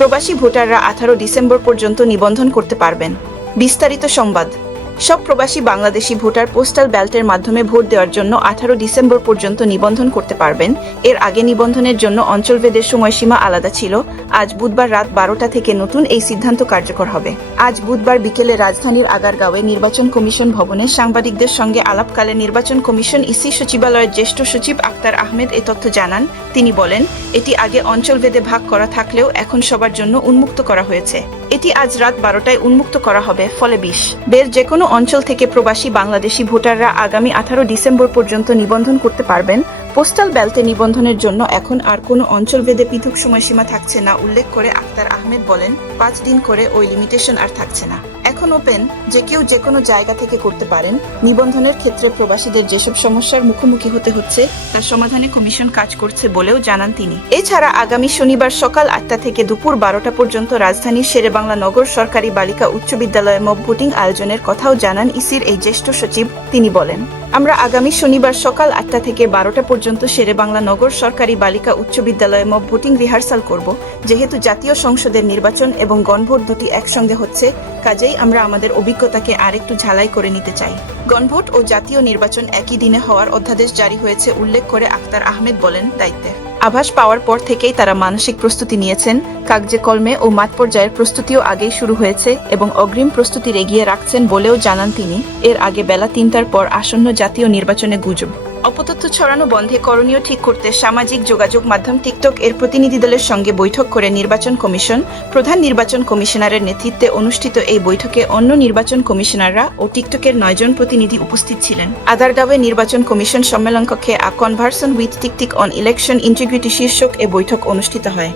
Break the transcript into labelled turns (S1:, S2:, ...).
S1: প্রবাসী ভোটাররা আঠারো ডিসেম্বর পর্যন্ত নিবন্ধন করতে পারবেন। বিস্তারিত সংবাদ। সব প্রবাসী বাংলাদেশি ভোটার পোস্টাল ব্যালটের মাধ্যমে ভোট দেওয়ার জন্য আঠারো ডিসেম্বর পর্যন্ত নিবন্ধন করতে পারবেন। এর আগে নিবন্ধনের জন্য অঞ্চলভেদের সময়সীমা আলাদা ছিল। আজ বুধবার রাত বারোটা থেকে নতুন এই সিদ্ধান্ত কার্যকর হবে। আজ বুধবার বিকেলে রাজধানীর আগারগাঁওয়ে নির্বাচন কমিশন ভবনে সাংবাদিকদের সঙ্গে আলাপকালে নির্বাচন কমিশন ইসি সচিবালয়ের জ্যেষ্ঠ সচিব আক্তার আহমেদ এ তথ্য জানান। তিনি বলেন, এটি আগে অঞ্চলভেদে ভাগ করা থাকলেও এখন সবার জন্য উন্মুক্ত করা হয়েছে। এটি আজ রাত বারোটায় উন্মুক্ত করা হবে, ফলে বিশ বের যে কোনো অঞ্চল থেকে প্রবাসী বাংলাদেশি ভোটাররা আগামী আঠারো ডিসেম্বর পর্যন্ত নিবন্ধন করতে পারবেন। পোস্টাল ব্যালটে নিবন্ধনের জন্য এখন আর কোনো অঞ্চলভেদে পৃথক সময়সীমা থাকছে না, উল্লেখ করে আক্তার আহমেদ বলেন। পাঁচ দিন করে ওই লিমিটেশন আর থাকছে না। এখন ওপেন যে কেউ যে কোনো জায়গা থেকে করতে পারেন। নিবন্ধনের ক্ষেত্রে প্রবাসীদের যেসব সমস্যার মুখোমুখি হতে হচ্ছে, তার সমাধানে কমিশন কাজ করছে বলেও জানান তিনি। এছাড়া আগামী শনিবার সকাল আটটা থেকে দুপুর বারোটা পর্যন্ত রাজধানীর শেরেবাংলা নগর সরকারি বালিকা উচ্চ বিদ্যালয়ে মব ভোটিং আয়োজনের কথাও জানান ইসির এই জ্যেষ্ঠ সচিব। তিনি বলেন আমরা আগামী শনিবার সকাল আটটা থেকে বারোটা পর্যন্ত শেরে বাংলা নগর সরকারি বালিকা উচ্চ বিদ্যালয়ে মব ভোটিং রিহার্সাল করব। যেহেতু জাতীয় সংসদের নির্বাচন এবং গণভোট দুটি একসঙ্গে হচ্ছে, কাজেই আমরা আমাদের অভিজ্ঞতাকে আরেকটু ঝালাই করে নিতে চাই। গণভোট ও জাতীয় নির্বাচন একই দিনে হওয়ার অধ্যাদেশ জারি হয়েছে, উল্লেখ করে আক্তার আহমেদ বলেন দায়িত্বে। আভাস পাওয়ার পর থেকেই তারা মানসিক প্রস্তুতি নিয়েছেন। কাগজে কলমে ও মাঠ পর্যায়ের প্রস্তুতিও আগেই শুরু হয়েছে এবং অগ্রিম প্রস্তুতি এগিয়ে রাখছেন বলেও জানান তিনি। এর আগে বেলা তিনটার পর আসন্ন জাতীয় নির্বাচনে গুজব। অপতথ্য ছড়ানো বন্ধে করণীয় ঠিক করতে সামাজিক যোগাযোগ মাধ্যম টিকটক এর প্রতিনিধি দলের সঙ্গে বৈঠক করে নির্বাচন কমিশন, প্রধান নির্বাচন কমিশনারের নেতৃত্বে অনুষ্ঠিত এই বৈঠকে অন্য নির্বাচন কমিশনাররা ও টিকটকের নয়জন প্রতিনিধি উপস্থিত ছিলেন। আদারগাঁওয়ে নির্বাচন কমিশন সম্মেলন কক্ষে a conversation with TikTok on election integrity শীর্ষক এ বৈঠক অনুষ্ঠিত হয়।